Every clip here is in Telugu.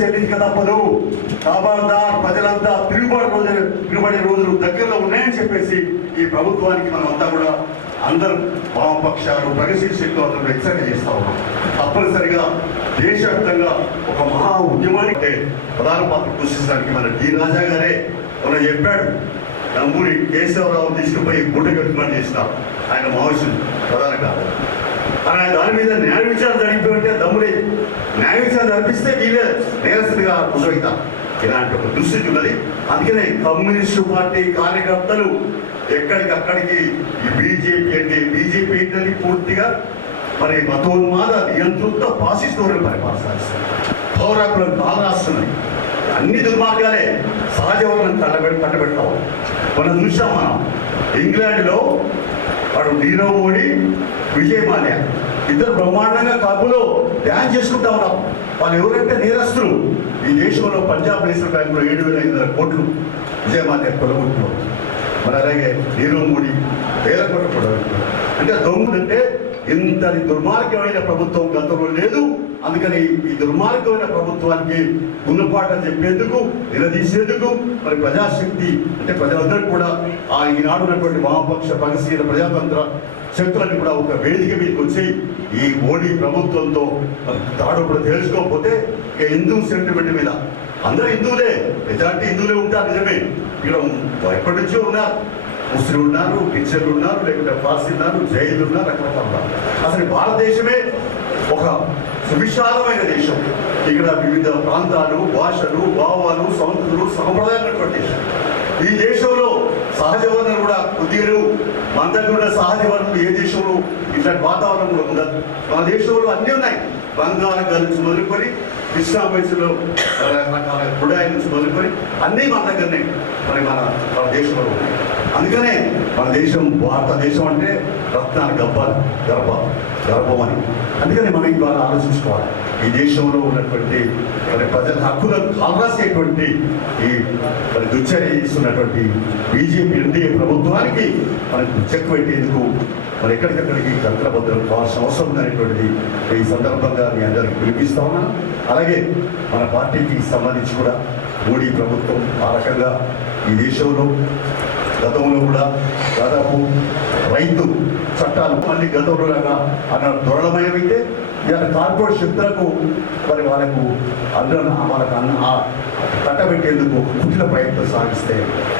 చెల్లించక తప్పదు. ఖబర్దార్, ప్రజలంతా తిరుగుబడే రోజులు దగ్గరలో ఉన్నాయని చెప్పేసి ఈ ప్రభుత్వానికి మనం అంతా కూడా అందరూ వామపక్షాలు ప్రగతిశీల శక్తులు హెచ్చరిక చేస్తా ఉన్నాం. తప్పనిసరిగా దేశవ్యాప్తంగా ఒక మహా ఉద్యమానికి ప్రధాన పాత్ర పోషించడానికి మన డి రాజా గారే మనం చెప్పాడు. నంబూరి కేశవరావు తీసుకుపోయి గుడ్డ కట్టుబడి చేసినారు ఆయన మావోయిస్టులు ప్రధాన కారణం. ఆయన దాని మీద న్యాయ విచారణ జరిగిపోయింటే దమ్ముడి న్యాయ విచారణ జరిపిస్తే వీళ్ళే నేరస్తుడిగా రుజువుతారు. ఇలాంటి ఒక దుస్థితి ఉన్నది. అందుకనే కమ్యూనిస్టు పార్టీ కార్యకర్తలు ఎక్కడికక్కడికి ఈ బీజేపీ ఏంటని పూర్తిగా మరి మతోన్మాద నియంతృత్వ పాసిస్తోనే పరిపాలిస్తారు. పౌరాకులను కాలరాస్తున్నాయి. అన్ని దుర్మార్గాలే సహజ వనరులను కట్టబెడతాం. మనం చూసాం. మనం ఇంగ్లాండ్లో వాడు నీరవ్ మోడీ, విజయ్ మాల్యా ఇద్దరు బ్రహ్మాండంగా క్లబ్లో డ్యాన్స్ చేసుకుంటా ఉన్నాం. వాళ్ళు ఎవరంటే నేరస్తులు. ఈ దేశంలో పంజాబ్ నేషనల్ బ్యాంకులో 7,500 కోట్లు విజయ్ మాల్యా కొలగొట్టుకున్నారు. మరి అలాగే నీరవ్ మోడీ వేల కోట్లు కొలగొట్టుకున్నారు. అంటే దొంగలంటే ఇంతటి దుర్మార్గమైన ప్రభుత్వం గతంలో లేదు. అందుకని ఈ దుర్మార్గమైన ప్రభుత్వానికి గుణపాఠం చెప్పేందుకు, నిలదీసేందుకు మరి ప్రజాశక్తి అంటే ప్రజలందరూ కూడా ఆ ఈనాడు ఉన్నటువంటి వామపక్ష ప్రగతిశీల ప్రజాతంత్ర శక్తులన్నీ కూడా ఒక వేదిక మీదకి వచ్చి ఈ మోడీ ప్రభుత్వంతో తాడు కూడా తెలుసుకోకపోతే ఇక హిందూ సెంటిమెంట్ మీద అందరూ హిందువులే, మెజార్టీ హిందువులే ఉంటారు. నిజమే. ఇక్కడ ఎప్పటి నుంచో ఉన్నారు. ముస్లింలు ఉన్నారు, క్రిస్టియన్లు ఉన్నారు, లేకుంటే పార్సీలు ఉన్నారు, జైన్లు ఉన్నారు, రకరకాల ఉన్నారు. అసలు భారతదేశమే ఒక సువిశాలమైన దేశం. ఇక్కడ వివిధ ప్రాంతాలు, భాషలు, భావాలు, సంస్కృతులు, సంప్రదాయాలు దేశం. ఈ దేశంలో సహజ వనరులు కూడా కొద్దిగా మన దగ్గర ఉన్న సహజ వనరులు ఏ దేశంలో ఇట్లాంటి వాతావరణం కూడా ఉండదు. మన దేశంలో అన్నీ ఉన్నాయి. బంగాళాఖాతం నుంచి మొదలుకొని కృష్ణా బేసిన్లో రకరకాల గుడాయి నుంచి మొదలుకొని అన్నీ మన దగ్గరనే మరి మన దేశంలో ఉన్నాయి. అందుకనే మన దేశం భారతదేశం అంటే రత్నాల గర్భం అని. అందుకని మనం ఇవాళ ఆలోచించుకోవాలి. ఈ దేశంలో ఉన్నటువంటి మరి ప్రజల హక్కులను కాల్రాసేటువంటి ఈ మరి దుశ్చర్య చేస్తున్నటువంటి బీజేపీ ఎన్డీఏ ప్రభుత్వానికి మనకు చెక్ పెట్టేందుకు మరి ఎక్కడికక్కడికి కంకణబద్ధం కావాల్సిన అవసరం ఉందనేటువంటిది ఈ సందర్భంగా మీ అందరికీ పిలిపిస్తా ఉన్నాను. అలాగే మన పార్టీకి సంబంధించి కూడా మోడీ ప్రభుత్వం ఆ రకంగా ఈ దేశంలో గతంలో కూడా దాదాపు రైతు చట్టాలు మళ్ళీ గతంలో లాగా అన్న ధోరణమయమైతే ఇవాళ కార్పొరేట్ శక్తులకు మరి వాళ్ళకు కట్టబెట్టేందుకు కుటిల ప్రయత్నం సాగిస్తే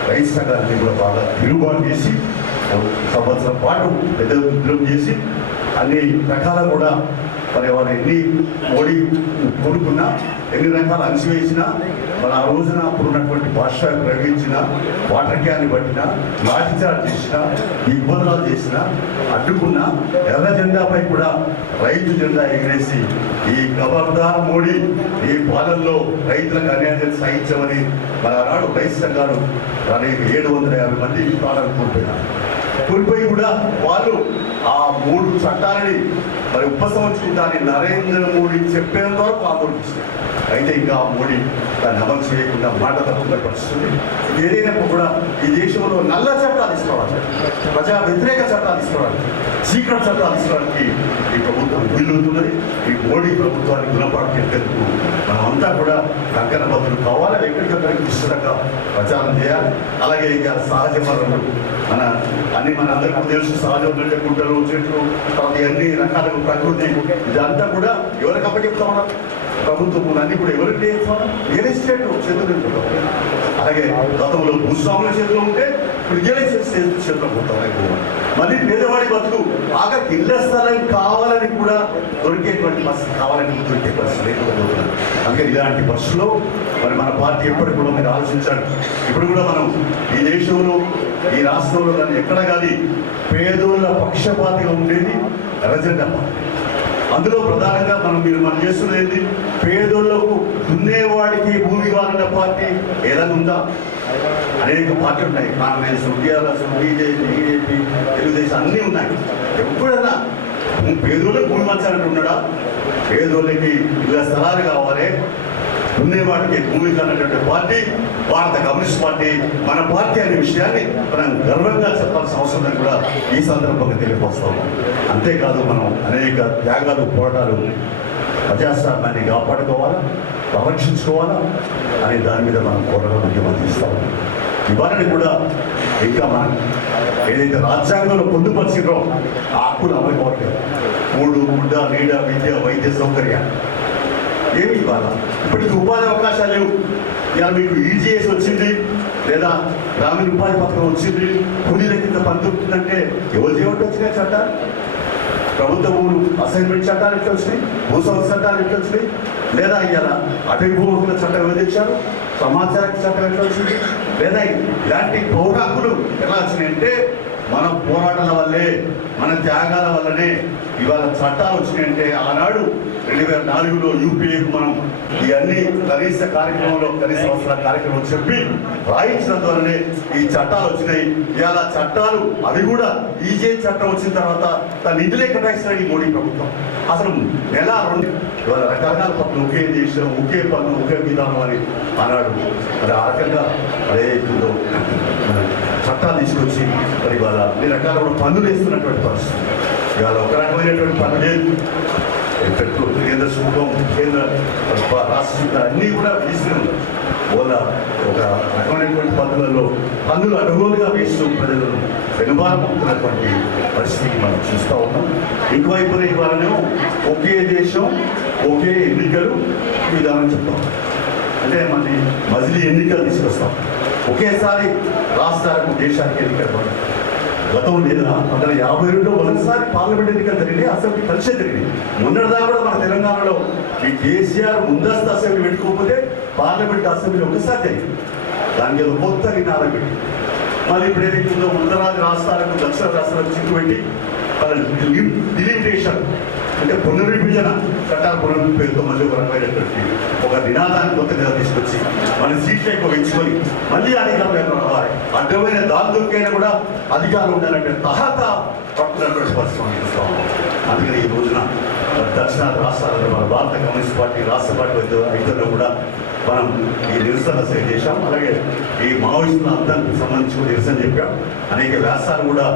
రైతు సంఘాన్ని కూడా బాగా తిరుగుబాటు చేసి సంవత్సరం పాటు పెద్ద ఉద్యోగం చేసి అన్ని రకాల కూడా మరి వాళ్ళు ఎన్ని మోడీ కొనుక్కున్నా, ఎన్ని రకాల అణిసివేసినా, మన ఆ రోజున అప్పుడు ఉన్నటువంటి భాష ప్రయోగించిన, వాటర్ క్యాన్ పట్టినా, లాఠీచార్జ్ చేసినా, ఇబ్బందులు చేసినా, అడ్డుకున్నా, ఎర్ర జెండాపై కూడా రైతు జెండా ఎగిరేసి ఈ ఖబర్దార్ మోడీ ఈ పాలనలో రైతులకు అన్యాయం సాగించమని మన ఆనాడు రైతు సంఘాలు 750 మంది ప్రాణాలు కోల్పోయి కూడా వాళ్ళు ఆ 3 చట్టాలని మరి ఉపసంహరించుకుంటారని నరేంద్ర మోడీ చెప్పేంత వరకు ఆందోళించారు. అయితే ఇంకా మోడీ దాన్ని అమలు చేయకుండా మాట తప్పుకునే పరిస్థితుంది. ఏదైనప్పుడు కూడా ఈ దేశంలో నల్ల చట్టాలు తీసుకోవాలి, ప్రజా వ్యతిరేక చట్టాలు తీసుకోవాలి, సీక్రెట్ చట్టాలు తీసుకోవడానికి ఈ ప్రభుత్వం వీలుతున్నది. ఈ మోడీ ప్రభుత్వాన్ని గుణపాటు చెప్పేందుకు మనమంతా కూడా కంకణబద్ధులు కావాలి. ఎక్కడికక్కడికి విస్తృతంగా ప్రచారం చేయాలి. అలాగే ఇంకా సహజ వనరులు మన అందరికీ తెలుసు. సహజ వనరులు గుంటలు, చెట్లు, తర్వాత అన్ని రకాల ప్రకృతి ఇదంతా కూడా ఎవరికి అప్పచెప్తా ఉన్నారు. ప్రభుత్వం అన్ని కూడా ఎవరికి రియల్ ఎస్టేట్ చేతులు. అలాగే గతంలో భూస్వాముల చేతిలో ఉంటే ఇప్పుడు రియల్ ఎస్టేట్ చేతిలో పోతాం. మళ్ళీ పేదవాడి బతుకు ఆఖరికి ఇళ్ల స్థలం కావాలని కూడా దొరికే పరిస్థితి లేకపోతున్నారు. అందుకే ఇలాంటి పరిస్థితుల్లో మరి మన పార్టీ ఎప్పటికి కూడా మీరు ఆలోచించాలి. ఇప్పుడు కూడా మనం ఈ దేశంలో ఈ రాష్ట్రంలో కానీ ఎక్కడ కానీ పేదోళ్ళ పక్షపాతిగా ఉండేది ఎర్రజెండా పార్టీ. అందులో ప్రధానంగా మనం చేస్తున్నది పేదోళ్లకు దున్నేవాడికి భూమి కావాలన్న పార్టీ ఏదైనా ఉందా? అనేక పార్టీలు ఉన్నాయి. కాంగ్రెస్, టీఆర్ఎస్, బీజేపీ, తెలుగుదేశం అన్నీ ఉన్నాయి. ఎప్పుడైనా పేదోళ్ళకి భూమి మార్చాలంటే ఉన్నాడా? పేదోళ్ళకి ఇలా స్థలాలు కావాలి, దున్నేవాడికి భూమి కానటువంటి పార్టీ భారత కమ్యూనిస్ట్ పార్టీ మన పార్టీ అనే విషయాన్ని మనం గర్వంగా చెప్పాల్సిన అవసరం కూడా ఈ సందర్భంగా తెలియపరుస్తాం. అంతేకాదు మనం అనేక త్యాగాలు, పోరాటాలు, ప్రజాస్వామ్యాన్ని కాపాడుకోవాలా, సంరక్షించుకోవాలా అనే దాని మీద మనం పోరాటం ఉద్యమం తీస్తాం. ఇవాళని కూడా ఇంకా మనం ఏదైతే రాజ్యాంగంలో పొందుపరిచిరో ఆ హక్కులు అమలు కావట్లేదు. మూడు గుడ్డ నీడ విద్య వైద్య సౌకర్యాలు ఏమి ఇవ్వాలా? ఇప్పటికి ఉపాధి అవకాశాలు లేవు. ఇలా మీకు ఈజీఎస్ వచ్చింది లేదా గ్రామీణ ఉపాధి పథకం వచ్చింది, కూలీల కింద పని దొరుకుతుందంటే ఎవరు చేయబట్టి వచ్చినాయి చట్టాలు? ప్రభుత్వ భూములు అసైన్మెంట్ చట్టాలు ఎట్లా వచ్చినాయి? భూసంస్థ చట్టాలు ఎట్లా వచ్చినాయి? లేదా ఇవాళ అటవీ భూముల చట్టం ఎవరు తెచ్చారు? సమాచార చట్టం ఎట్లా వచ్చింది? లేదా ఇలాంటి పౌర హక్కులు ఎలా వచ్చినాయంటే మన పోరాటాల వల్లే, మన త్యాగాల వల్లనే ఇవాళ చట్టాలు వచ్చినాయంటే ఆనాడు 2004లో యూపీఏకు మనం ఇవన్నీ కనీస కార్యక్రమంలో కనీస అవసరాల కార్యక్రమం చెప్పి రాయించడం ద్వారానే ఈ చట్టాలు వచ్చినాయి. ఇవాళ చట్టాలు అవి కూడా ఈజీ చట్టం వచ్చిన తర్వాత తన నిధులే కేటాయిస్తున్నాడు ఈ మోడీ ప్రభుత్వం. అసలు నెల రెండు ఇవాళ రకరకాల పనులు ఒకే దేశం ఒకే పన్ను ఒకే విధానం అని అన్నాడు. మరి ఆ రకంగా అదేందో చట్టాలు తీసుకొచ్చి మరి ఇవాళ అన్ని రకాల కూడా పన్నులు వేస్తున్నటువంటి పరిస్థితి. ఇవాళ ఒక రకమైనటువంటి పన్ను లేదు. పెట్రోల్ కేంద్ర శుల్కం, కేంద్ర రాష్ట్ర శుల్కం అన్నీ కూడా వేసినాయి. వాళ్ళ ఒక రకమైనటువంటి పద్ధతులలో పన్నులు అడుగులుగా వేస్తూ ప్రజలను వెనుబారమవుతున్నటువంటి పరిస్థితికి మనం చూస్తూ ఉన్నాం. ఇంకోవైపు ఇవాళనేమో ఒకే దేశం ఒకే ఎన్నికలు విధానం చెప్తాం. అంటే మన మజిలీ ఎన్నికలు తీసుకొస్తాం. ఒకేసారి రాష్ట్రాలకు దేశానికి ఎన్నికలు గతం లేదా 1952లో మొదటిసారి పార్లమెంట్ ఎన్నికలు జరిగినాయి, అసెంబ్లీ కలిసే జరిగినాయి. మొన్నటిదాకా కూడా మన తెలంగాణలో ఈ కేసీఆర్ ముందస్తు అసెంబ్లీ పెట్టుకోకపోతే పార్లమెంట్ అసెంబ్లీ ఒకసారి జరిగింది. దానికి ఏదో కొత్త నినాదం పెట్టి మళ్ళీ ఇప్పుడు ఏదైతుందో ఉత్తరాది రాష్ట్రాలకు దక్షిణ రాష్ట్రాలకు చిక్కు పెట్టి వాళ్ళ డిలిమిటేషన్ అంటే పునర్విభజన చట్టాల పునర్విభజనతో మళ్ళీ ఒక రకమైనటువంటి ఒక నినాదాన్ని కొత్త నిధా తీసుకొచ్చి మన సీట్లు ఎక్కువ పెంచుకొని మళ్ళీ అధికారులు రావాలి. అడ్డమైన దాని దొరికైనా కూడా అధికారులు ఉండాలంటే తహత పట్టుకున్నటువంటి పరిస్థితి మనం చూస్తాం. అందుకని ఈ రోజున దక్షిణాది రాష్ట్రాలలో మన భారత కమ్యూనిస్ట్ పార్టీ రాష్ట్ర పార్టీ ఐదులో కూడా మనం ఈ నిరసన చేశాం. అలాగే ఈ మావోయిస్టుల అంతానికి సంబంధించి నిరసన చెప్పాం. అనేక వ్యాసాలు కూడా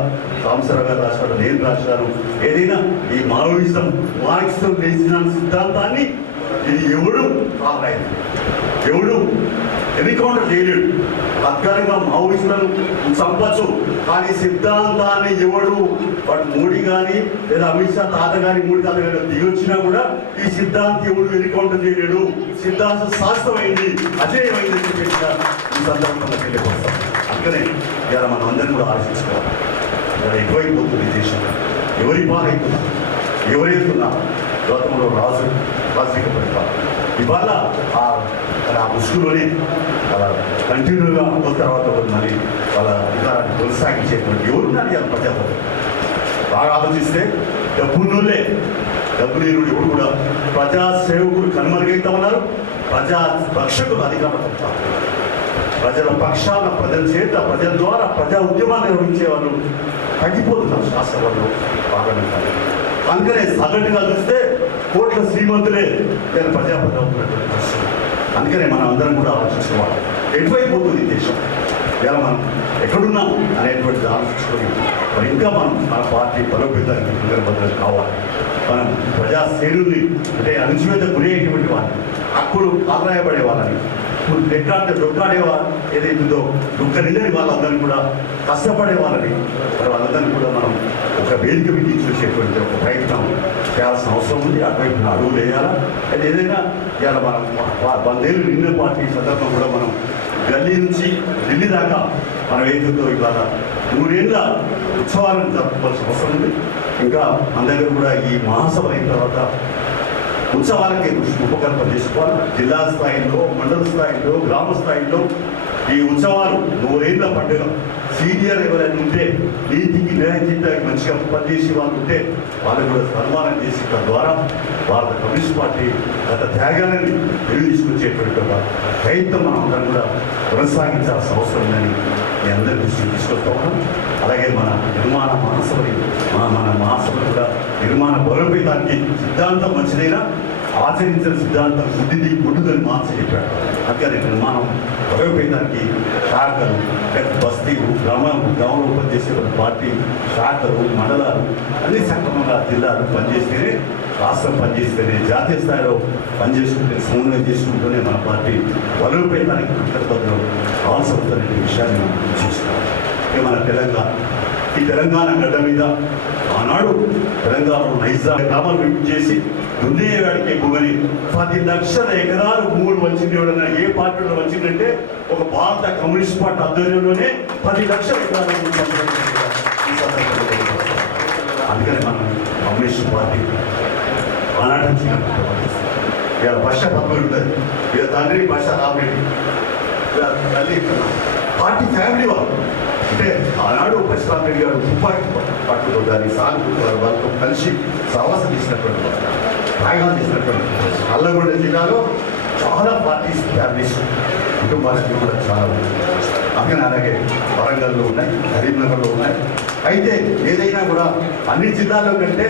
సాంబశివరావు గారు రాశారు, నేను రాశాను. ఏదైనా ఈ మావోయిజం మార్క్సిజం చేసిన సిద్ధాంతాన్ని ఇది ఎవడు ఆపలేదు, ఎవడు ఎన్కౌంటర్ చేయలేడు. అధికారిగా మావోయిస్టులను చంపచ్చు, కానీ సిద్ధాంతాన్ని ఎవడు వాడు మోడీ కానీ లేదా అమిత్ షా తాత కానీ మోడీ తాత కానీ దిగొచ్చినా కూడా ఈ సిద్ధాంతం ఎవడు ఎన్కౌంటర్ చేయలేడు. సిద్ధాంతం శాస్త్రమైంది, అజేయమైంది అని చెప్పి ఈ సందర్భంగా తెలియపరుస్తాం. అందుకనే ఇలా మనం అందరినీ కూడా ఆలోచించుకోవాలి. ఇలా ఎక్కువైపోతుంది దేశం, ఎవరి పాలైతున్నా ఎవరైతున్నా గతంలో రాజరిక పరిపాలన ఇవాళ ఆ ముసుగులోనే కంటిన్యూగా ఉన్న తర్వాత మళ్ళీ వాళ్ళ అధికారాన్ని కొనసాగించేటువంటి ఎవరున్నారు ఇవాళ ప్రజాపతి. బాగా ఆలోచిస్తే డబ్బున్నోళ్ళే, డబ్బు లేనుడు ఎవరు కూడా ప్రజాసేవకులు కనుమరుగైతామన్నారు, ప్రజా రక్షకులు అధికారం పొందుతారు. ప్రజల పక్షాన ప్రజల చేత ప్రజల ద్వారా ప్రజా ఉద్యమాన్ని నిర్వహించే వాళ్ళు తగ్గిపోతున్నారు శాస్త్రవాళ్ళు పార్లమెంట్. అందుకనే సగటుగా చూస్తే కోట్ల శ్రీమంతులే నేను ప్రజాపతి అవుతున్నటువంటి పరిస్థితి. అందుకనే మనం అందరం కూడా ఆలోచించుకోవాలి, ఎటువైపోతుంది దేశం, ఇలా మనం ఎక్కడున్నాం అనేటువంటిది ఆలోచించుకొని మరి ఇంకా మనం మన పార్టీ బలోపేతానికి పునర్భద్రత కావాలి. మనం ప్రజాసేనుల్ని అంటే అణచివేత గురి అయ్యేటువంటి వాళ్ళని, హక్కులు కాలరాయబడే వాళ్ళని, డొక్కాడే ఏదైతుందో దుఃఖ నిండని వాళ్ళందరినీ కూడా కష్టపడే వాళ్ళని వాళ్ళందరినీ కూడా మనం ఒక వేదిక మీద చూసేటువంటి ఒక ప్రయత్నం చేయాల్సిన అవసరం ఉంది. అటువైపు అడుగులు వేయాలా. అది ఏదైనా ఇవాళ మనం 100 ఏళ్ళు నిన్న పార్టీ సందర్భం కూడా మనం గల్లీ నుంచి ఢిల్లీ దాకా మనం ఏదైతుందో ఇవాళ 3 ఏళ్ళ ఉత్సవాలను జరుపుకోవాల్సిన అవసరం ఉంది. ఇంకా మన దగ్గర కూడా ఈ మహాసభ అయిన తర్వాత ఉత్సవాలకి రూపకల్పన చేసుకోవాలి. జిల్లా స్థాయిలో, మండల స్థాయిలో, గ్రామ స్థాయిలో ఈ ఉత్సవాలు 100 ఏళ్ళ పండుగ. సీనియర్ ఎవరైనా ఉంటే నీతికి న్యాయం చేయడానికి మంచిగా పనిచేసి వాళ్ళు ఉంటే వాళ్ళు కూడా సన్మానం చేసి తద్వారా భారత కమ్యూనిస్ట్ పార్టీ గత త్యాగాలని వెలుగు తీసుకొచ్చేటువంటి ఒక ప్రయత్నం మనం అందరం కూడా కొనసాగించాల్సిన అవసరం ఉందని మీ అందరి దృష్టికి తీసుకొస్తా ఉన్నాం. అలాగే మన నిర్మాణ మహాసభని మన మహాసభలు కూడా నిర్మాణ బలోపేతానికి సిద్ధాంతం మంచిదైనా ఆచరించిన సిద్ధాంతం గుడ్డుదని మార్చి చెప్పాడు. అందుకని నిర్మాణం బలోపేతానికి శాఖలు, బస్తీలు, గ్రామంలో పనిచేసే పార్టీ శాఖలు, మండలాలు అన్ని సక్రమంగా జిల్లాలు పనిచేస్తేనే రాష్ట్రం పనిచేస్తేనే జాతీయ స్థాయిలో పనిచేసుకుంటే సమన్వయం చేసుకుంటూనే మన పార్టీ బలోపేతానికి అంతర్గతంలో కావాల్సి అవుతున్న విషయాన్ని మనం చూస్తున్నాం. ఇక మన ఈ తెలంగాణ గడ్డ మీద ఆనాడు తెలంగాణలో నైజా గ్రామాలు విభజన చేసి దున్నేవాడికి భూమిని 10 లక్షల ఎకరాలు భూములు వచ్చింది. ఎవడన్నా ఏ పార్టీలో వచ్చిందంటే ఒక భారత కమ్యూనిస్ట్ పార్టీ ఆధ్వర్యంలోనే 10 లక్షల ఎకరాలు. అందుకని మనం కమ్యూనిస్ట్ పార్టీ ఆనాటం ఇలా భాష పద్మలు ఉంటుంది, ఇలా తండ్రి భాష రామరెడ్డి, ఇలా తల్లి పార్టీ ఫ్యామిలీ వాళ్ళు. అంటే ఆనాడు పరశురామ రెడ్డి గారు తుపాకి పట్టుతో దాన్ని సాగుతూ వాళ్ళతో కలిసి సహవాసం చేసినటువంటి త్యాగాలు చేసినటువంటి నల్లగొండ జిల్లాలో చాలా పార్టీస్ ఫ్యామిలీస్ కుటుంబాలకి కూడా చాలా ఉన్నాయి. అందుకని అలాగే వరంగల్లో ఉన్నాయి, కరీంనగర్లో ఉన్నాయి. అయితే ఏదైనా కూడా అన్ని జిల్లాల్లో కంటే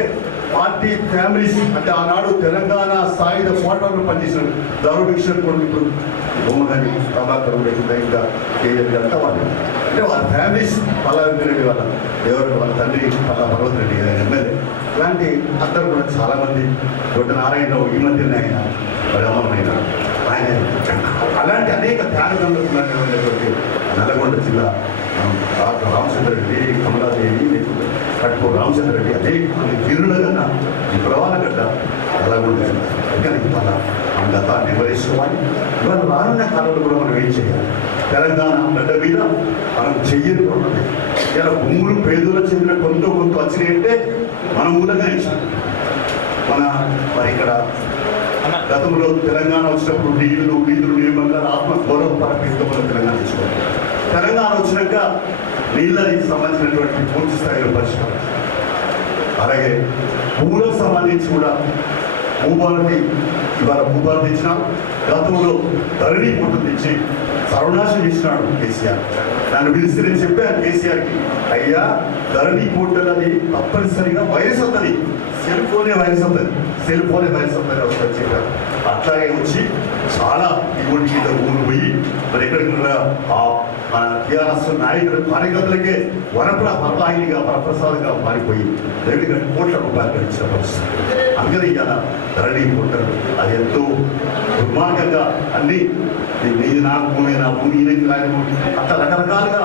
పార్టీ ఫ్యామిలీస్ అంటే ఆనాడు తెలంగాణ సాయుధ పోరాటంలో పనిచేసిన దారుభిక్షణ కొడుకు బొమ్మగాని ప్రభాకర్ ఇంకా కేఎల్ అంతా వాళ్ళు అంటే వాళ్ళ ఫ్యామిలీస్ పల్లారెడ్డి వాళ్ళ ఎవరు వాళ్ళ తండ్రి పల్లా పర్వత రెడ్డి ఎమ్మెల్యే ఇలాంటి అందరూ కూడా చాలామంది దొడ్డ నారాయణరావు ఈ మధ్యనే ఆయన రామయ్య ఆయన అలాంటి అనేక త్యాగదంలో ఉన్నటువంటి నల్లగొండ జిల్లా డాక్టర్ రామచంద్ర రెడ్డి, కమలాదేవి, కట్టుకో రామచంద్ర రెడ్డి అనేక మంది వీరుల కన్నా ఈ ప్రవాహ గడ్డ నల్లగొండ జిల్లా. కానీ ఇవాళ మన గతాన్ని నివరించుకోవాలి. ఇవాళ రానున్న కాలంలో కూడా మనం ఏం చేయాలి? తెలంగాణ గడ్డ మీద మనం చెయ్యని ఉన్నది. ఇలా భూములు పేదల చెందిన కొంత వచ్చినాయంటే మన మూలంగా ఇచ్చాం. మరి ఇక్కడ గతంలో తెలంగాణ వచ్చినప్పుడు నీళ్లు నియమంగా ఆత్మగౌరవ పరపీతో మనం తెలంగాణ ఇచ్చుకోవాలి. తెలంగాణ వచ్చినాక నీళ్ళకి సంబంధించినటువంటి పూర్తి స్థాయిలో పరిష్కారం. అలాగే భూములకు సంబంధించి కూడా భూభారతి ఇవాళ భూభారతి ఇచ్చినాం. గతంలో ధరణి పొట్టు తెచ్చి సర్వనాశనం ఇచ్చినాడు కేసీఆర్. నన్ను పిలిస్తే నేను చెప్పాను కేసీఆర్కి, అయ్యా ధరణి పోర్టల్ అది తప్పనిసరిగా వైరస్ అవుతుంది, సెల్ ఫోనే వైరస్ అవుతుంది వస్తుంది చెప్పారు. అట్లాగే వచ్చి చాలా ఇటువంటి మీద ఊరు పోయి మరి ఎక్కడికి మన టీఆర్ఎస్ నాయకులు కార్యకర్తలకే వరవాహినిగా వరప్రసాదంగా మారిపోయి 2 కోట్ల రూపాయలు గడిచిన పరిస్థితి. అందుకని ఇలా ధరణి పోర్టల్ అది ఎంతో దుర్మార్గంగా అన్ని నీది నా భూమి నా భూమి ఈయనకి రాయభూమి అట్లా రకరకాలుగా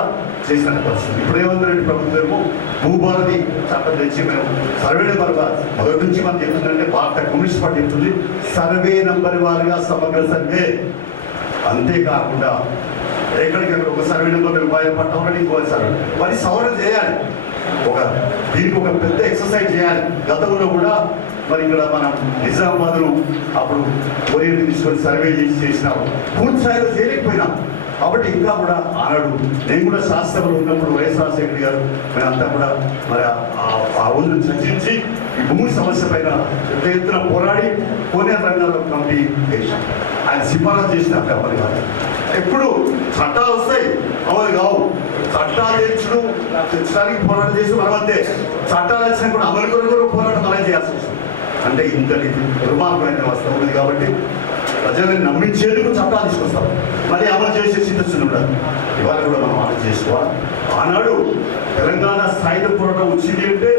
చేసిన పరిస్థితి. ఇప్పుడు ఏమంటారంటే ప్రభుత్వము భూభారతి చట్టం తెచ్చి మేము సర్వే నెంబర్ మొదటి నుంచి మనం చెప్తుందంటే భారత కమ్యూనిస్ట్ పార్టీ చెప్తుంది సర్వే నెంబర్ వారిగా సమగ్ర సర్వే. అంతేకాకుండా ఎక్కడికక్కడ ఒక సర్వే నెంబర్ రూపాయలు పట్టమని ఇంకో సర్వే మరి సవరణ చేయాలి. దీనికి ఒక పెద్ద ఎక్సర్సైజ్ చేయాలి. గతంలో కూడా మరి ఇక్కడ మనం నిజామాబాద్ను అప్పుడు కోరియర్ తీసుకొని సర్వే చేసినాము, పూర్తి స్థాయిలో చేయలేకపోయినాం. కాబట్టి ఇంకా కూడా ఆనాడు నేను కూడా శాస్త్రంలో ఉన్నప్పుడు వైఎస్ రాజశేఖర్ గారు మేమంతా కూడా మరి ఆ రోజును చర్చించి ఈ భూమి సమస్య పైన పెద్ద ఎత్తున పోరాడి కోనేరు రంగాల్లో కమిటీ చేశాం. ఆయన సిఫారసు చేసిన అమలు కాదు. ఎప్పుడు చట్టాలు వస్తాయి అమలు కావు. చట్టాలు తెచ్చడానికి పోరాటం చేసి మనం అంతే, చట్టాలు వచ్చినా కూడా అమలు కొరకు పోరాటం అలా చేయాల్సి వస్తుంది. అంటే ఇంతటి దుర్మార్గమైన వ్యవస్థ ఉంది. కాబట్టి ప్రజల్ని నమ్మించేందుకు చట్టాలు తీసుకొస్తారు, మళ్ళీ అమలు చేసే సిద్ధం ఉండదు. ఇవాళ కూడా మనం అమలు చేసుకోవాలి. ఆనాడు తెలంగాణ సాయుధ పోరాటం వచ్చింది అంటే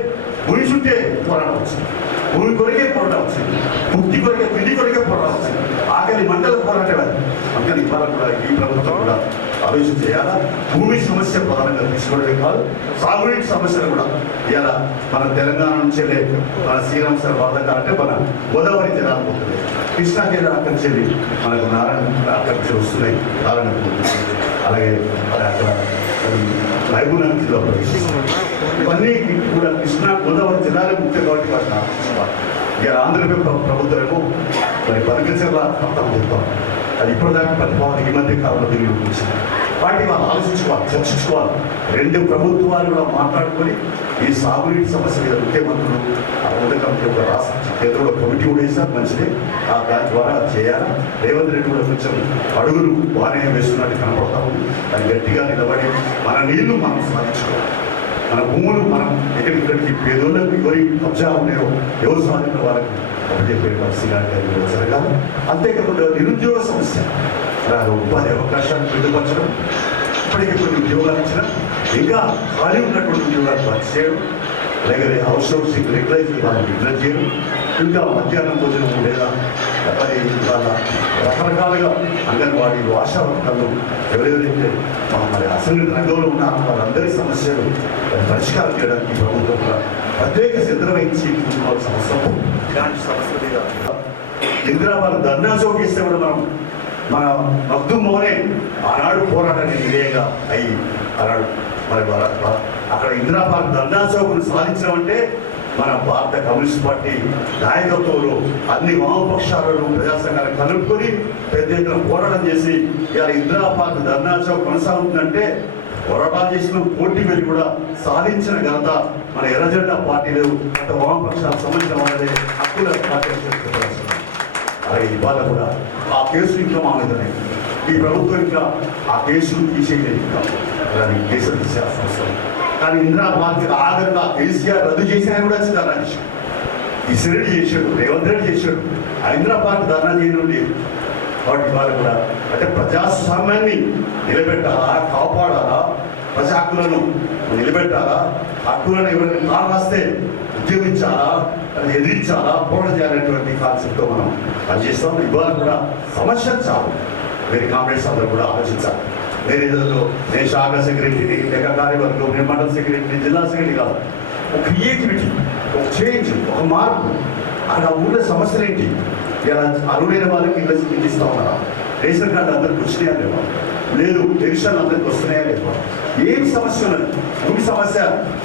భూమి చుట్టే పోరాటం వచ్చింది, భూమి కొరకే పోరాటం వచ్చింది, ముక్తి కొరకే పిల్లి కొరకే పోరాటం వచ్చింది, ఆకలి మంటల పోరాటం. అందుకని ఇవాళ కూడా ఈ ప్రభుత్వం కూడా ఆలోచన చేయాలా. భూమి సమస్య ప్రధానంగా తీసుకోవడమే కాదు, సాగునీటి సమస్యలు కూడా ఇలా మన తెలంగాణ నుంచే మన శ్రీరామ్ సార్ వరద అంటే మన గోదావరి జిల్లాకు పోతుంది, కృష్ణా జిల్లా అక్కడి చెల్లి మనకు నారాయణ అక్కడి నుంచి వస్తున్నాయి, నారాయణ అలాగే అక్కడ మహబూబ్నగర్ జిల్లా ఇవన్నీ కూడా కృష్ణా గోదావరి జిల్లాలే ముఖ్యం. కాబట్టి ఇక ఆంధ్రప్రదేశ్ ప్రభుత్వమేమో మరి పరిగణించేలా అర్థం చెప్తాం. అది ఇప్పటిదాకా ప్రతిభావం ఈ మధ్య కాలంలో తిరిగి వచ్చింది. వాటిని వాళ్ళు ఆలోచించుకోవాలి, చర్చించుకోవాలి. 2 ప్రభుత్వాలు కూడా మాట్లాడుకొని ఈ సాగునీటి సమస్య మీద ముఖ్యమంత్రులు ఆ కమిటీ ఒక రాష్ట్ర కేంద్రంలో కమిటీ కూడా వేసారు, మంచిదే. దాని ద్వారా చేయాలి. రేవంత్ రెడ్డి కూడా కొంచెం అడుగులు బాగానే వేస్తున్నట్టు కనపడతా ఉంది. అది గట్టిగా నిలబడి మన నీళ్లు మనం సాధించుకోవాలి. మన భూములు మనం ఎక్కడికి పేదోళ్ళకి ఎవరి కబ్జాలు ఉన్నాయో ఎవరు సాధించిన వాళ్ళకి చెప్పే పరిస్థితి జరగాలి. అంతేకాకుండా నిరుద్యోగ సమస్య, ఉపాధి అవకాశాలు మెరుగుపరచడం, ఇప్పటికీ కొన్ని ఉద్యోగాలు ఇచ్చిన ఇంకా ఖాళీ ఉన్నటువంటి ఉద్యోగాలు భర్తీ చేయడం, అలాగే అవుట్ సోర్సింగ్ రెగ్యులైజ్ వాళ్ళని విడుదల చేయడం, ఇంకా మధ్యాహ్నం భోజనం లేదా మరి ఇవాళ రకరకాలుగా అంగన్వాడీలు ఆశా వర్కర్లు ఎవరెవరైతే మరి అసంఘటిత రంగంలో ఉన్న వాళ్ళందరి సమస్యలు పరిష్కారం చేయడానికి ప్రభుత్వం కూడా ప్రత్యేక శ్రద్ధ వహించి చూసుకోవాల్సిన అవసరం. ఇలాంటి సమస్యల మీద ఇందిరాబాద్ ధర్నా చౌకేస్తే కూడా మన మగ్దుం మోనే ఆనాడు పోరాటానికి విధేయంగా అయ్యి ఆనాడు మరి అక్కడ ఇందిరాబాద్ ధర్నా చౌక్ను సాధించమంటే మన భారత కమ్యూనిస్ట్ పార్టీ నాయకత్వంలో అన్ని వామపక్షాలను ప్రజా సంఘాలను కలుపుకొని పెద్ద ఎత్తున పోరాటం చేసి ఇవాళ ఇందిరాబాద్ ధర్నా చౌక్ కొనసాగుతుందంటే పోరాటాలు చేసిన పోటీ వెళ్ళి కూడా సాధించిన ఘనత మన ఎర్రజెండా పార్టీలు గత వామపక్షాలకు సంబంధించిన వాళ్ళే హక్కుల పార్టీ. అలాగే ఇవాళ కూడా ఆ కేసులు ఇంకా మా మీదనే ఈ ప్రభుత్వం ఇంకా ఆ కేసులు తీసేయలేదు. ఇంకా దానికి కేసులు తీసేయాల్సిన అవసరం. కానీ ఇందిరాబాద్ ఆగంగా కేసీఆర్ రద్దు చేసినా కూడా ధర్నా చేశాడు, కిషన్ రెడ్డి చేశాడు, రేవంత్ రెడ్డి చేశాడు. హైదరాబాద్ ధర్నా చేయడం లేదు. కాబట్టి ఇవాళ కూడా అంటే ప్రజాస్వామ్యాన్ని నిలబెట్టాలా, కాపాడాలా, ప్రజా హక్కులను నిలబెట్టాలా, హక్కులను ఎవరైనా కాలు రాస్తే ఉద్యమించాలా, అది ఎదిరించాలా, పోరాటం చేయాలనేటువంటి కాన్సెప్ట్తో మనం పనిచేస్తాం. ఇవాళ కూడా సమస్య చాలు. మీరు కాంగ్రెస్ అందరూ కూడా ఆలోచించాలి. నేను ఏదో నేను శాఖ సెక్రటరీని, లేక కార్యవర్గం, నేను మండల సెక్రటరీ, జిల్లా సెక్రటరీ కాదు. ఒక క్రియేటివిటీ, ఒక చేంజ్, ఒక మార్పు. అక్కడ ఊళ్ళో సమస్యలు ఏంటి? ఇలా అరువైన వాళ్ళకి ఇళ్ళ ఇస్తా ఉన్నారా? రేషన్ కార్డు అందరికి వచ్చినాయా లేవా? లేదు. పెన్షన్లు అందరికి వస్తున్నాయా లేవా? ఏం సమస్య ఉన్నది? భూమి సమస్య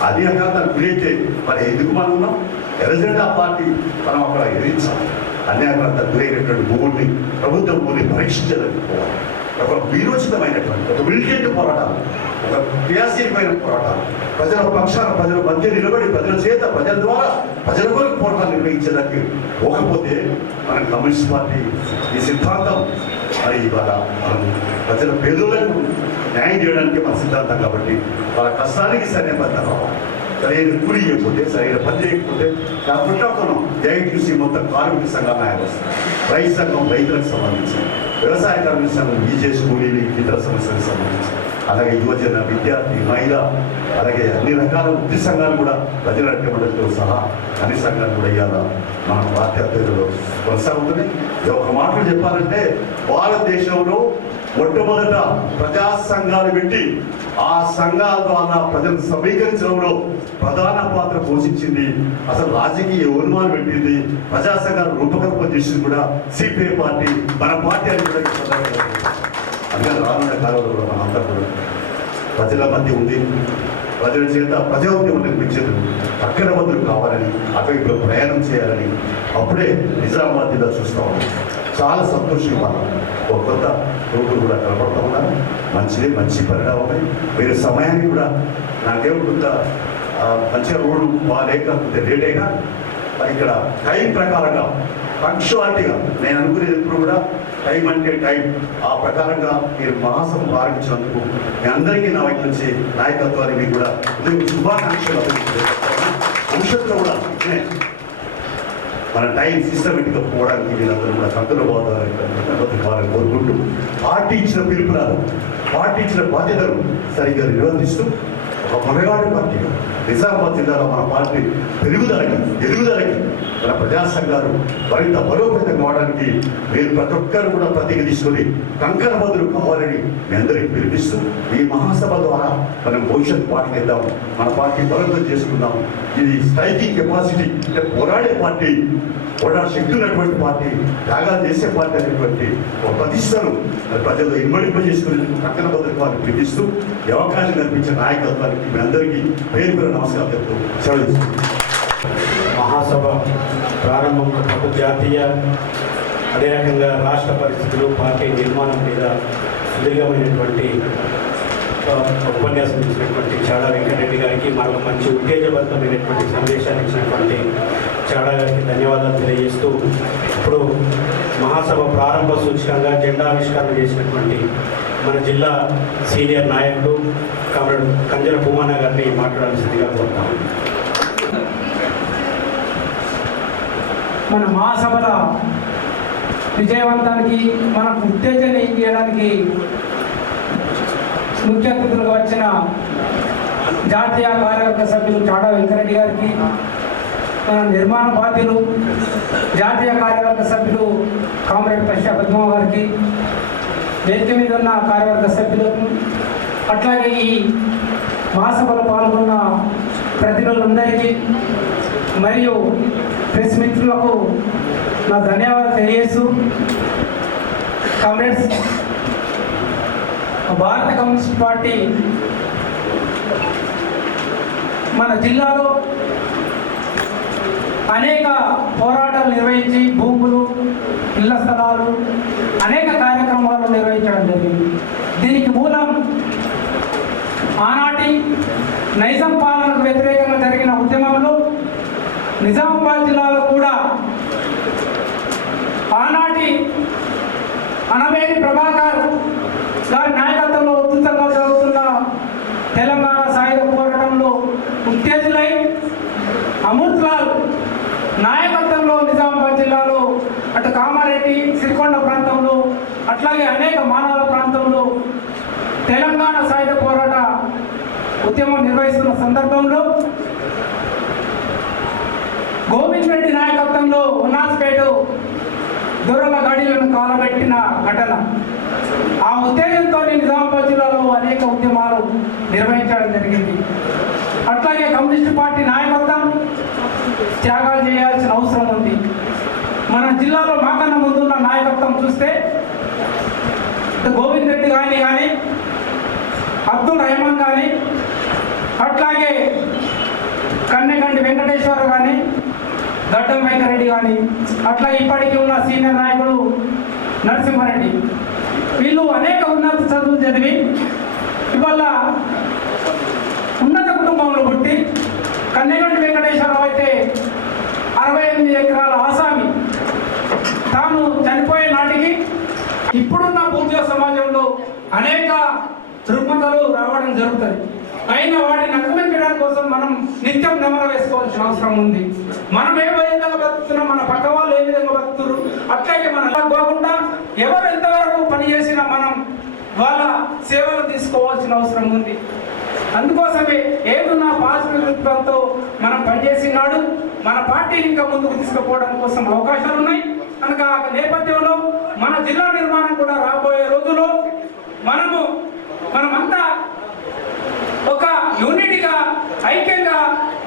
అది రకాల గురైతే మరి ఎందుకు మనం ఉన్నాం? ఎర్రజెండా పార్టీ మనం అక్కడ ఎదిరించాలి. అన్యాయకాంత గురైనటువంటి భూముల్ని, ప్రభుత్వ భూమిని పరీక్షించడానికి పోవాలి. ఒక వీరోచితమైనటువంటి, ఒక మిలిటెంట్ పోరాటాలు, ఒక క్రియాశీలమైన పోరాటాలు, ప్రజల పక్షాన, ప్రజల మధ్య నిలబడి, ప్రజల చేత, ప్రజల ద్వారా, ప్రజల కొరకు పోరాటాలు నిర్వహించడానికి పోకపోతే మన కమ్యూనిస్ట్ పార్టీ ఈ సిద్ధాంతం మరి ఇవాళ మనం ప్రజల పేదలకు న్యాయం చేయడానికి మన సిద్ధాంతం. కాబట్టి వాళ్ళ కష్టానికి సరైన పద్ధతి రావాలి. సరైన కూలి చేయకపోతే, సరైన పని చేయకపోతే పుట్టాడుతున్నాం. జైటీసీ మొత్తం కార్మిక సంఘాలు న్యాయం వస్తుంది. రైతు సంఘం రైతులకు సంబంధించి, వ్యవసాయ కార్మిక సంఘం బీజేపీ కూలీలు, ఇతర సమస్యలకు సంబంధించి, అలాగే యువజన, విద్యార్థి, మహిళ, అలాగే అన్ని రకాల వృత్తి సంఘాలు కూడా, ప్రజలట్టే మండలితో సహా అన్ని సంఘాలు కూడా ఇవాళ మన పార్టీ అభ్యర్థులు కొనసాగుతున్నాయి. ఒక మాటలు చెప్పాలంటే భారతదేశంలో మొట్టమొదట ప్రజా సంఘాలు పెట్టి ఆ సంఘాల ద్వారా ప్రజలను సమీకరించడంలో ప్రధాన పాత్ర పోషించింది. అసలు రాజకీయ ఉన్మానం పెట్టింది, ప్రజా సంఘాలు రూపకల్పన చేసింది కూడా సిపిఐ పార్టీ, మన పార్టీ అని కూడా అందుకని రానున్న కాలంలో కూడా మనంతా కూడా ప్రజల మధ్య ఉంది. ప్రజల చేత ప్రజా ఉద్యమం నిర్మించేందుకు అక్రమతులు కావాలని, అటువైపు ప్రయాణం చేయాలని అప్పుడే నిజామాబాద్ జిల్లా చూస్తూ ఉన్నాం. చాలా సంతోషం. ఇవ్వాలి ఒక కొత్త రోడ్లు కూడా కనపడుతూ ఉన్నారు. మంచిదే, మంచి పరిణామమే. మీరు సమయాన్ని కూడా నాకేముంటుందా మంచిగా రోడ్డు బాగాలేకపోతే లేటేగా ఇక్కడ టైం ప్రకారంగా పంక్చువాలిటీగా నేను అనుకునేది ఎప్పుడు కూడా టైం అంటే టైం. ఆ ప్రకారంగా మీరు మహాసభ ప్రారంభించినందుకు మీ అందరికీ నా వైపు నుంచి నాయకత్వాన్ని మీకు కూడా శుభాకాంక్షలు. భవిష్యత్తులో కూడా మన టైం సిస్టమేటిక్గా పోవడానికి వీళ్ళందరూ కూడా కంట్రోల్ పోవాలని కోరుకుంటూ పార్టీ ఇచ్చిన పిలుపులను, పార్టీ ఇచ్చిన బాధ్యతలు సరిగ్గా నిర్వర్తిస్తూ ఒక మగవాడి పార్టీగా నిజామాబాద్ జిల్లాలో మన పార్టీ ఎదుగుదలకి మన ప్రజా సంఘాలు మరింత బలోపేతం కావడానికి మీరు ప్రతి ఒక్కరు కూడా ప్రతిజ్ఞ తీసుకొని కంకణ బదులు కావాలని మీ అందరికీ పిలిపిస్తూ ఈ మహాసభ ద్వారా మనం భవిష్యత్ పార్టీకి వెళ్దాం, మన పార్టీ బలోపేతం చేసుకుందాం. ఇది స్ట్రైకింగ్ కెపాసిటీ అంటే పోరాడే పార్టీ, పోరాడే శక్తి ఉన్నటువంటి పార్టీ, త్యాగాలు చేసే పార్టీ అనేటువంటి ఒక ప్రతిష్టను ప్రజలు ఇన్వడింపజేసుకుని కంకణ బదులు వారిని పిలిపిస్తూ ఈ అవకాశం కల్పించిన నాయకత్వానికి మీ అందరికీ పేరు నమస్కారం చెప్తూ సెలవు. మహాసభ ప్రారంభంలో జాతీయ, అదే రకంగా రాష్ట్ర పరిస్థితులు, పార్టీ నిర్మాణం మీద సుదీర్ఘమైనటువంటి ఉపన్యాసం ఇచ్చినటువంటి చాడా వెంకటరెడ్డి గారికి, మరొక మంచి ఉత్తేజవంతమైనటువంటి సందేశాన్ని ఇచ్చినటువంటి చాడా గారికి ధన్యవాదాలు తెలియజేస్తూ, ఇప్పుడు మహాసభ ప్రారంభ సూచకంగా జెండా ఆవిష్కరణ చేసినటువంటి మన జిల్లా సీనియర్ నాయకుడు కామ్రేడ్ కంజర భూమన్న గారిని మాట్లాడాల్సిందిగా కోరుతాము. మన మహాసభల విజయవంతానికి, మనకు ఉత్తేజన చేయడానికి ముఖ్య అతిథులుగా వచ్చిన జాతీయ కార్యవర్గ సభ్యులు చాడా వెంకరెడ్డి గారికి, మన నిర్మాణ బాధ్యులు జాతీయ కార్యవర్గ సభ్యులు కామ్రేడ్ పశ్చా పద్మ గారికి, వేదిక మీద ఉన్న కార్యవర్గ సభ్యులకు, అట్లాగే ఈ మహాసభలో పాల్గొన్న ప్రతినిధులందరికీ మరియు ప్రెస్ మిత్రులకు నా ధన్యవాదాలు తెలియజేస్తూ, కామ్రేడ్స్, భారత కమ్యూనిస్ట్ పార్టీ మన జిల్లాలో అనేక పోరాటాలు నిర్వహించి భూములు, ఇళ్ల స్థలాలు, అనేక కార్యక్రమాలు నిర్వహించడం జరిగింది. దీనికి మూలం ఆనాటి నైజాం పాలనకు వ్యతిరేకంగా జరిగిన ఉద్యమంలో నిజామాబాద్ జిల్లాలో కూడా ఆనాటి అనవేని ప్రభాకర్ గారి నాయకత్వంలో ఉధృతంగా జరుగుతున్న తెలంగాణ సాయుధ పోరాటంలో ఉత్తేజులై అమృత్లాల్ నాయకత్వంలో నిజామాబాద్ జిల్లాలో అటు కామారెడ్డి, సిరికొండ ప్రాంతంలో, అట్లాగే అనేక మానవాల ప్రాంతంలో తెలంగాణ సాయుధ పోరాట ఉద్యమం నిర్వహిస్తున్న సందర్భంలో గోవింద్ రెడ్డి నాయకత్వంలో ఉన్నాస్పేట దొరల గడిలను కాలబెట్టిన ఘటన. ఆ ఉద్దేశంతో నిజామాబాద్ జిల్లాలో అనేక ఉద్యమాలు నిర్వహించడం జరిగింది. అట్లాగే కమ్యూనిస్ట్ పార్టీ నాయకత్వం త్యాగాలు చేయాల్సిన అవసరం ఉంది. మన జిల్లాలో మాకన్నా ముందున్న నాయకత్వం చూస్తే గోవింద్ రెడ్డి కానీ అబ్దుల్ రెహమాన్ కానీ, అట్లాగే కన్నెగండి వెంకటేశ్వర కానీ, గడ్డం వెంకరెడ్డి కానీ, అట్లా ఇప్పటికీ ఉన్న సీనియర్ నాయకుడు నరసింహారెడ్డి, వీళ్ళు అనేక ఉన్నత చదువులు చదివి ఇవాళ ఉన్నత కుటుంబంలో పుట్టి, కన్నెగండి వెంకటేశ్వరరావు అయితే 68 ఎకరాల ఆసామి. తాను చనిపోయే నాటికి ఇప్పుడున్న పూర్తిగా సమాజంలో అనేక రుగ్మతలు రావడం జరుగుతుంది. అయినా వాటిని అధిగమించడం కోసం మనం నిత్యం నెమర వేసుకోవాల్సిన అవసరం ఉంది. మనం ఏ విధంగా బతుకుతున్నాం, మన పక్క వాళ్ళు ఏ విధంగా బతుకుతారు, అట్లాగే మనం అలా కాకుండా ఎవరు ఎంతవరకు పని చేసినా మనం వాళ్ళ సేవలు తీసుకోవాల్సిన అవసరం ఉంది. అందుకోసమే ఏదున్నా పాజిటివ్తో మనం పనిచేసినాడు మన పార్టీని ఇంకా ముందుకు తీసుకుపోవడం కోసం అవకాశాలు ఉన్నాయి. కనుక ఆ నేపథ్యంలో మన జిల్లా నిర్మాణం కూడా రాబోయే రోజుల్లో మనమంతా ఒక యూనిటీగా, ఐక్యంగా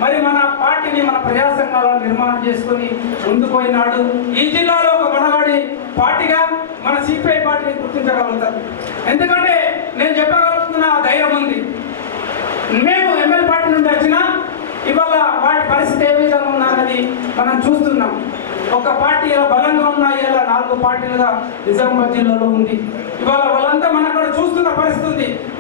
మరి మన పార్టీని, మన ప్రజా సంఘాలను నిర్మాణం చేసుకుని ముందుకు పోయినాడు. ఈ జిల్లాలో ఒక మనగాడి పార్టీగా మన సిపిఐ పార్టీని గుర్తించగలుగుతారు. ఎందుకంటే నేను చెప్పగలుగుతున్న ధైర్యం ఉంది. మేము ఎమ్మెల్యే పార్టీ నుండి వచ్చినా ఇవాళ వాటి పరిస్థితి ఏ విధంగా ఉందన్నది మనం చూస్తున్నాం. ఒక పార్టీ ఇలా బలంగా ఉన్నాయి, ఇలా 4 పార్టీలుగా నిజామాబాద్ జిల్లాలో ఉంది. ఇవాళ వాళ్ళంతా మనం అక్కడ చూస్తున్న పరిస్థితి ఉంది.